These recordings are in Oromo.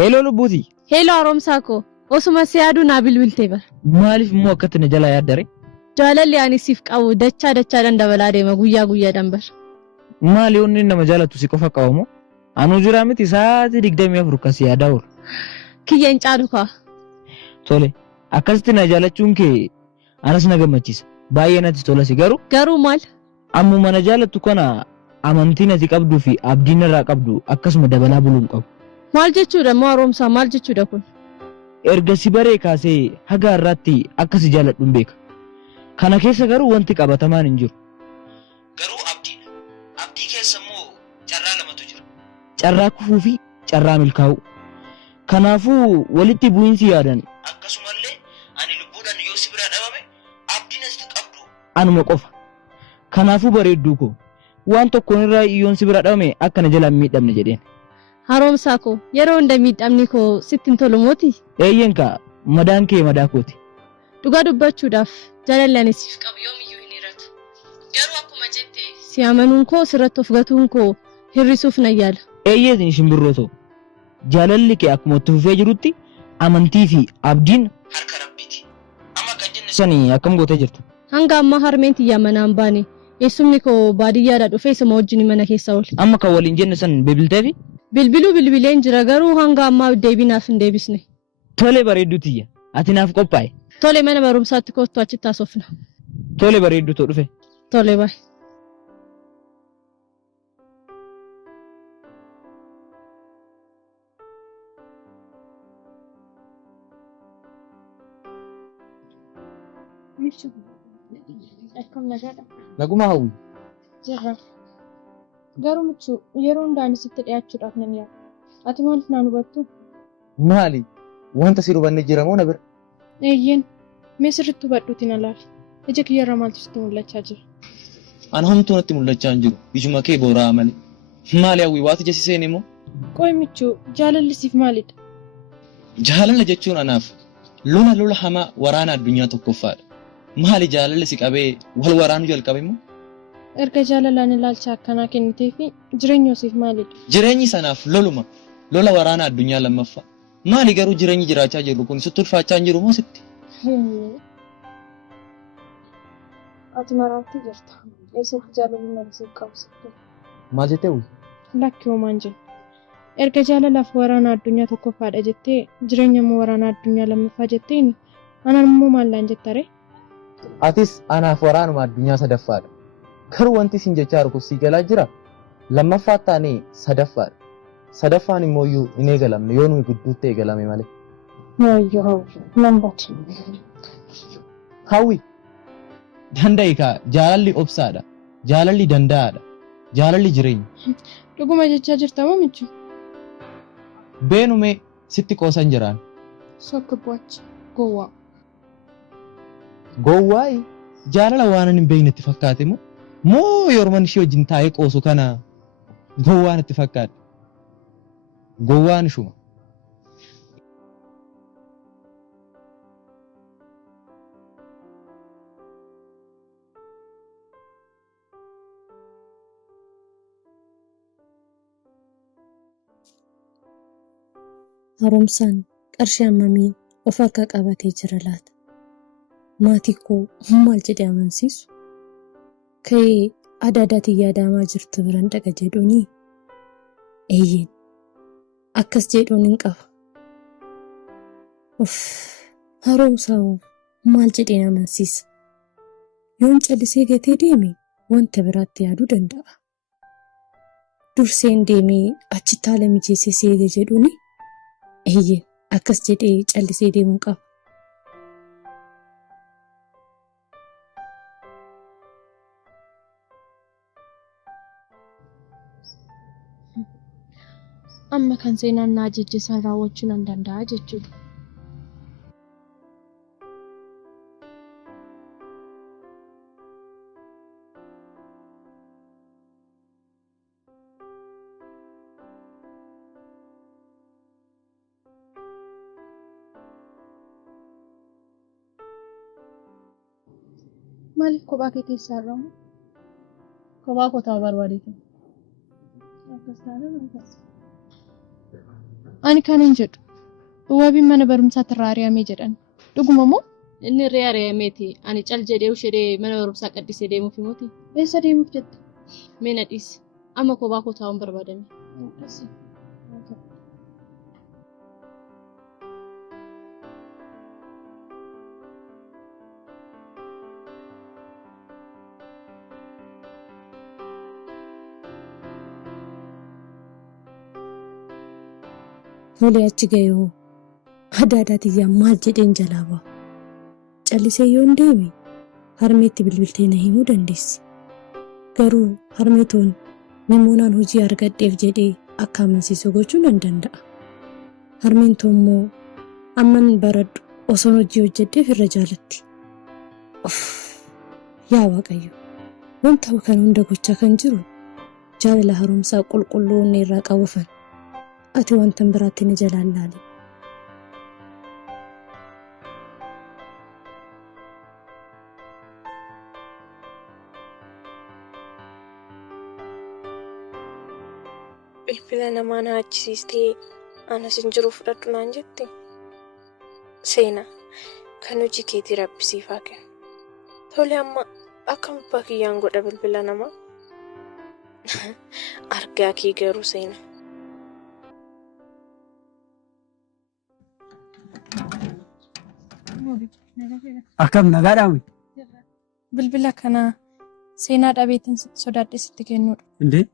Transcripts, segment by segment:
Hello Lubbuuti. Hello Haaromsaa koo. Osuma si yaaduu naa bilbiltee bara. Maaliif immoo akkatti na jalaa yaaddare? Jaalalli ani siif qabu dachaa dabalaa deema guyyaa bara. Maali onni nama jaalatu si qofa qabamoo? Anuu jira miti sa'aatii 24 kan si yaadaa oolu. Kiyyeen caalu kaa. Tole akkasitti na jaalachuun kee anas na gammachiisa. Baay'ee natti tola si garuu. Garuu maal? Ammuma na jaalattu kana amantiin ati qabduu fi abdiin irraa qabdu akkasuma dabalaa buluun qabu. Maal jechuudha moo Haaromsaa maal jechuudha kun? Erga si baree kaasee haga irratti akka si jaaladhuun beeka. Kana keessa garuu wanti qabatamaan hin jiru. Garuu abdiidha. Abdii keessa immoo carraa lamatu jira. Carraa kufuu fi carraa milkaa'uu. Kanaafuu walitti bu'iinsi yaadan akkasumallee ani lubbuudhaan yoo si bira dhabame abdiin asitti qabdu anuma qofa. Kanaafuu bareedduu koo waan tokkoon irraa iyyoon si bira dhabame akka na jalaan miidhamne jedheen. Haaromsaa koo yeroo hunda miidhamni koo sitti hin tolu mooti? Eeyyen kaa madaan kee madaa kooti. Dhugaa dubbachuudhaaf jaalalli ani siif qabu yoomiyyuu hin hiratu. Garuu akkuma jette si amanuun koo sirratti of gatuun koo hirrisuuf na yaala. Eeyyeetiin shimbirroo ta'u. Jaalalli kee akkuma itti fufee jirutti amantii fi abdiin harka rabbiiti. Amma kan jenne sanii akkam gootee jirta? Hanga ammaa harmeen tiyyaa manaan baane eessumni koo baadiyyaadhaa dhufee isuma wajjin mana keessa oole. Amma kan waliin jenne san bilbilteefi? Bilbileen jira garuu hanga ammaa deebinaaf hin deebisne. Tole bareedduu tiyya. Ati naaf qophaa'e. Tole mana barumsaatti kootu achitti haasofna. Tole bareedduu ta'u dhufe. Tole baay. Akkam nagaadha. Naguma hawwi. Jirra. Garuu michuu yeroo hundaan sitti dhiyaachuudhaaf nan yaada. Ati maaliif naan hubattu? Maali? Wanta si hubanne jira moo na bira? Eeyyeen. Mee sirriitti hubadhuuti na laali. Ija kiyyarra maaltu sitti mul'achaa jira? Ana homtuu natti mul'achaa hin jiru. Ijuma kee booraa malee. Maali hawwi waati jessiseen immoo? Qoy michuu jaalalli siif maalidha? Jaalala jechuun anaaf lola hamaa waraana addunyaa tokkoffaadha. Maali jaalalli si qabee wal waraanuu jalqabe immoo? Erga jaalalaan ilaalcha akkanaa kennitee fi jireenya siif maalidha? Jireenyi sanaaf lola waraana addunyaa lammaffaa. Maali garuu jireenyi jiraachaa jirru kun sitti ulfaachaa hin jiru moo sitti? Ati maraatti jirta. Eessatti jaalalli nama siif qabu sitti? Maal jettee wuyi? Lakki hoomaan jenna. Erga jaalalaaf waraana addunyaa tokkoffaadha jettee jireenya immoo waraana addunyaa lammaffaa jetteen anaan immoo maallaan jettare? Atis anaaf waraanuma addunyaa sadaffaadha. Garuu wanti isin jechaa jiru si galaa jira. Lammaffaa taanee sadaffaadha. Sadaffaan immoo iyyuu hin eegalamne yoo nuyi gidduutti eegalame malee. Yooyyoo hawwi nan baatu. Hawwi. Danda'i kaa jaalalli obsaadha. Jaalalli danda'aadha. Jaalalli jireenya. Dhuguma jechaa jirta moo michuu? Beenumee sitti qoosan jiraan. Sokkibbochi gowwaa. Gowwaayi jaalala waan hin beeknetti fakkaate moo yorman ishee wajjin taa'ee qoosu kana gowwaan itti fakkaate. Gowwaan ishuma. Haaromsaan qarshii hammamii of harka qabatee jira laata? Maatii koo maal jedhee amansiisu? Ka'ee adaadaatiin yaadamaa jirtu biraan dhaqa jedhuuni? Eeyyeen akkas jedhuun hin qaba. Haaromsaa maal jedheen amansiisa? Yoon callisee gatee deeme wanta biraatti yaaduu danda'a. Durseen deemee achitti haala mijeessee seega jedhuuni? Eeyyeen akkas jedhee callisee deemuu qaba. Amma kan seenaan naa jijjiisan raawwachuu nan danda'a jechuudha. Maaliif kophaa kee keessaa argamu? Kophaa kotaa barbaadeetu. Akkas taanaan akkas. Ani kanan jedhu. Wabiin mana barumsaatti irraa ari'amee jedhan. Dhuguma moo? Inni irraa ari'ameeti. Ani cal jedhee ushedee mana barumsaa qaddisee deemuuf himuuti. Eessa deemuuf jette? Mee na dhiisi. Amma kophaa koo taa'uun barbaadame. Tole achi ga'ee adaadaatiyyaan maal jedheen jalaa ba'a. Callisee yoo hin deeme harmeetti bilbiltee na himuu dandeessi. Garuu harmeetoon mimoonaan hojii argadheef jedhee akka amansiisu gochuu nan danda'a. Harmeentoon immoo amman baradhu osoo hojii hojjedheef irra jaalatti. Yaa Waaqayyo, wanta kana hunda gochaa kan jiru jaalala haaromsaa qulqulluu inni irraa qabuufan. Ati wanta biraatti na jalaan laali. Bilbila namaa na achisiistee anas hin jiru fudhadhu naan jette. Seenaa kan hojii keetii rabbisiif haa kennu. Tole amma akkam abbaa kiyyaan godha bilbila namaa? Argaa kee garuu seenaa. Akkam nagaadhaami. Bilbila kana seenaa dhabeetiin sodaadhee sitti kennuudha. Indee?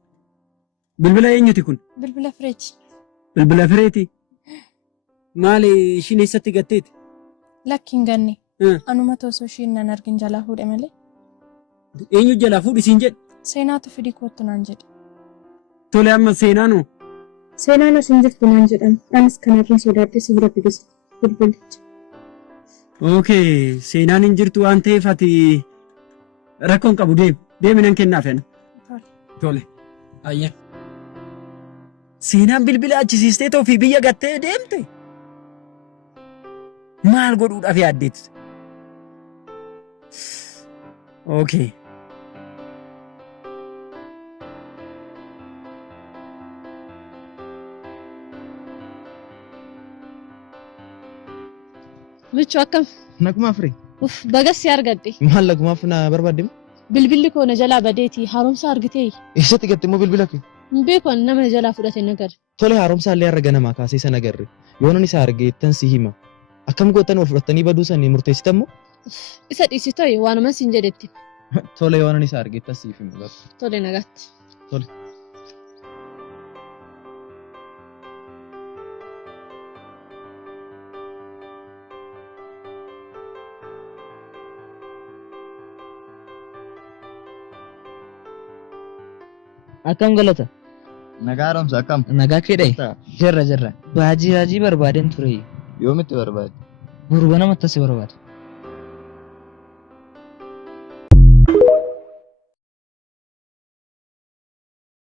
Bilbila eenyuti kun? Bilbila fireeti. Bilbila fireeti? Maali ishiin eessatti gatteeti? Lakkiin ganne. Anuma tosoo ishiin nan argin jalaa fuudhe malee. Eenyu jalaa fuudhi siin jedhe? Seenaatu fidii kootu naan jedhe. Tole amma seenaanoo? Seenaan as hin jirtu naan jedhan. Anis kanarraa sodaadhee si bira fidis bilbilicha. Okay, seenaan hin jirtu waan ta'eef ati rakkoon qabu deemi nan kennaaf yana. Tole. Ayya. Seenaan bilbila achisiistee tofii biyya gattee deemte? Maal godhuudhaaf yaaddeetti? Okay. Michuu akkam? Naguma firee. Bagassi argadde. Maal nagumaaf na barbaadde? Bilbilli koo na jalaa badeeti. Haaromsa argitee? Eessatti gatte immoo bilbila kee? Beekon nama jalaa fudhate nagar. Tole haaromsa illee har'a ganamaa kaasee sana agarre. Yoonan isa argeettan si hima. Akkam gootan wal fudhattanii baduu sanii murteessitan moo? Isa dhiisitoo waanuma siin jedhetti. Tole yoonan isa argeettan siif hima. Tole nagaatti. Tole. Akkam galata? Nagaa haaromsa akkam? Nagaa keedhayi? Jirra. Baajii barbaaden ture. Yoomitti barbaade? Boru ganama attasi barbaade.